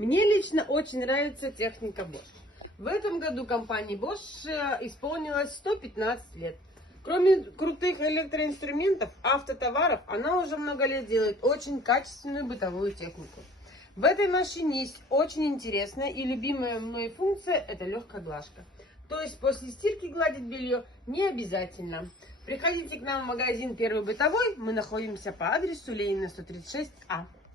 Мне лично очень нравится техника Bosch. В этом году компании Bosch исполнилось 115 лет. Кроме крутых электроинструментов, автотоваров, она уже много лет делает очень качественную бытовую технику. В этой машине есть очень интересная и любимая мной функция – это легкая глажка. То есть после стирки гладить белье не обязательно. Приходите к нам в магазин «Первый бытовой», мы находимся по адресу Ленина 136А.